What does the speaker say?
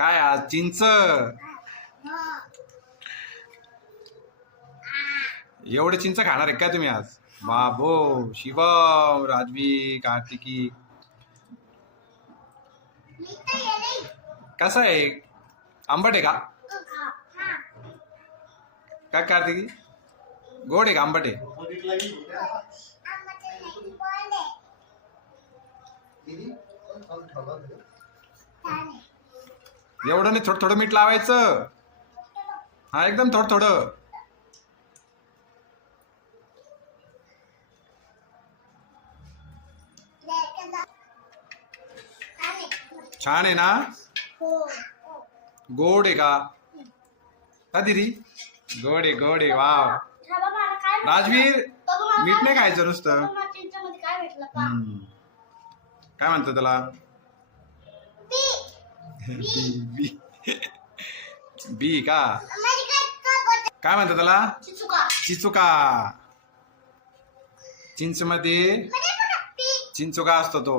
काय आज चिंच? एवढे चिंच खाणार आहे काय तुम्ही आज? बाबो, शिवम, राजवी, कार्तिकी. कसं आहे? आंबट आहे का? काय कार्तिकी? गोड आहे का आंबट आहे? एवढं नाही, थोडं थोडं मीठ लावायचं. हा, एकदम थोडं थोडं. छान आहे ना? गोड आहे का? का दिदी? गोड आहे, गोड आहे. वाव. राजवीर, मीठ नाही खायचं नुसतं. काय म्हणतो त्याला? बी बी का? काय म्हणतो त्याला? चिचुका. चिंच मध्ये चिंचुका असतो तो.